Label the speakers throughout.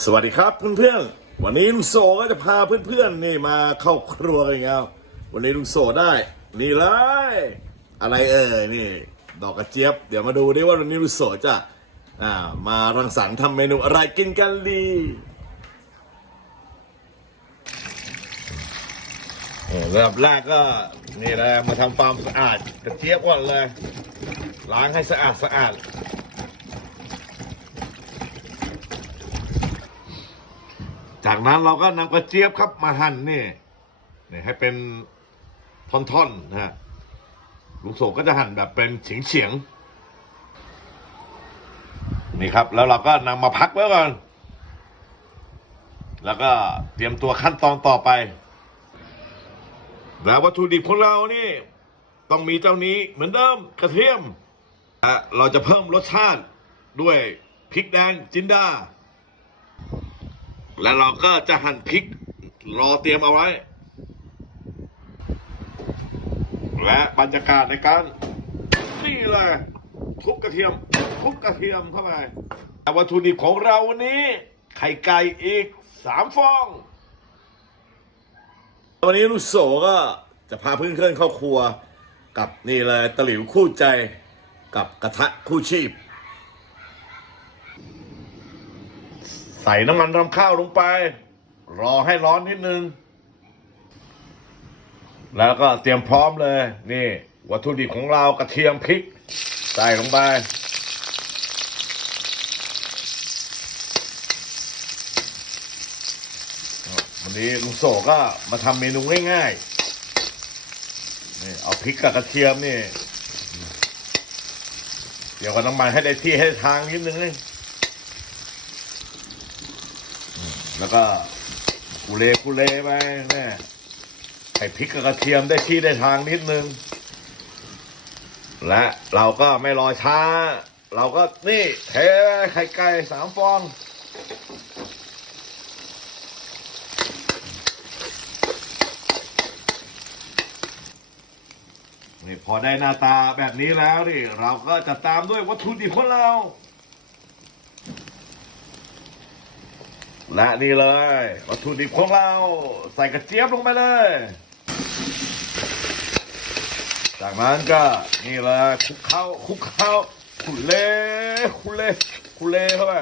Speaker 1: สวัสดีครับเพื่อนๆ วันนี้ลุงโสก็จะพาเพื่อนๆนี่มาเข้าครัวกันอีกแล้ววันนี้ลุงโสได้ นี่เลย อะไรเอ่ยนี่ ดอกกระเจี๊ยบ เดี๋ยวมาดูดิว่าวันนี้ลุงโสจะอ่ามารังสรรค์ทำเมนูอะไรกินกันดีเออระดับแรกก็นี่แหละมาทำความสะอาดกระเจี๊ยบก่อนเลย ล้างให้สะอาดสะอาด จากนั้นเราก็นำกระเจี๊ยบครับมาหั่นนี่นี่ให้เป็นท่อนๆนะฮะลุงโสก็จะหั่นแบบเป็นเฉียงๆนี่ครับ แล้วเราก็นำมาพักไว้ก่อน แล้วก็เตรียมตัวขั้นตอนต่อไป แล้ววัตถุดิบของเรานี่ ต้องมีเจ้านี้เหมือนเดิมกระเทียมเราจะเพิ่มรสชาติด้วยพริกแดงจินดา แล้วเราก็จะหั่นพริก รอเตรียมเอาไว้ และบรรยากาศในการนี่เลยทุบกระเทียมทุบกระเทียมเข้าไปวัตถุดิบของเราวันนี้ ไข่ไก่อีกสามฟอง วันนี้ลูกโสก็จะพาเพื่อนๆเข้าครัว กับนี่เลยตะหลิวคู่ใจกับกระทะคู่ชีพ ใส่น้ำมันรำข้าวลงไป รอให้ร้อนนิดนึง แล้วก็เตรียมพร้อมเลย นี่ วัตถุดิบของเรากระเทียมพริก ใส่ลงไป วันนี้ลุงโสก็มาทำเมนูง่ายๆนี่เอาพริกกับกระเทียมนี่ เดี๋ยวกับน้ำมันให้ได้ที่ให้ทางนิดนึงเลย แล้วก็กุเลกุเลไปแม่ไข่พริกกับกระเทียมได้ที่ได้ทางนิดนึง และเราก็ไม่รอช้า เราก็นี่เทไข่ไก่สามฟองนี่พอได้หน้าตาแบบนี้แล้วนี่เราก็จะตามด้วยวัตถุดิบของเรา และนี่เลยวัตถุดิบของเราใส่กระเจี๊ยบลงไปเลย จากนั้นก็นี่เลยคลุกเข้าคลุกเข้าคุเล่คุเล่คุเล่เข้าไป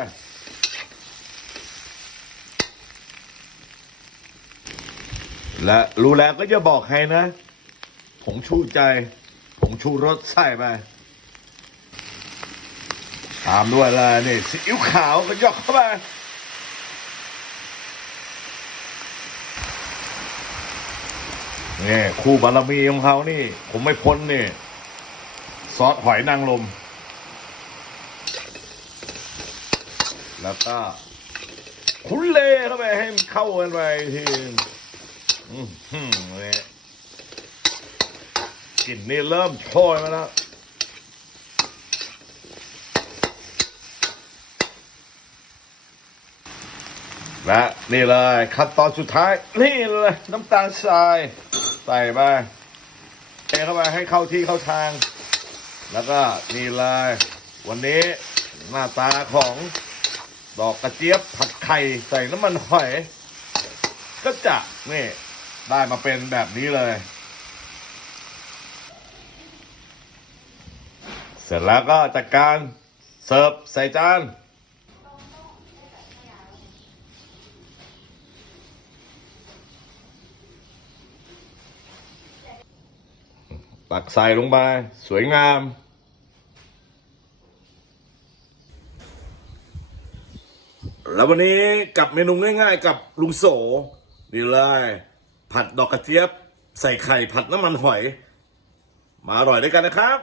Speaker 1: และรู้แล้วก็จะบอกให้นะ ผงชูใจ ผงชูรสใส่ไปตามด้วยเลยนี่ซีอิ๊วขาวก็ยกเข้าไป นี่คู่บารมีของเขานี่ ผมไม่พ้นนี่ ซอสหอยนางรมแล้วก็คุนเล่เข้าไปให้มันเข้ากันไปทีอือหือนี่กลิ่นนี่เริ่มโชยมาแล้วและนี่เลยขั้นตอนสุดท้าย นี่เลย น้ำตาลทราย ใส่ไปเทเข้าไปให้เข้าที่เข้าทาง แล้วก็นี่เลยวันนี้หน้าตาของดอกกระเจี๊ยบผัดไข่ใส่น้ำมันหอย ก็จะนี่ได้มาเป็นแบบนี้เลย เสร็จแล้วก็จัดการเสิร์ฟใส่จาน ตักใส่ลงไป สวยงาม แล้ววันนี้กับเมนูง่ายๆ กับลุงโสนี่เลย ผัดดอกกระเจี๊ยบ ใส่ไข่ผัดน้ำมันหอย มาอร่อยด้วยกันนะครับ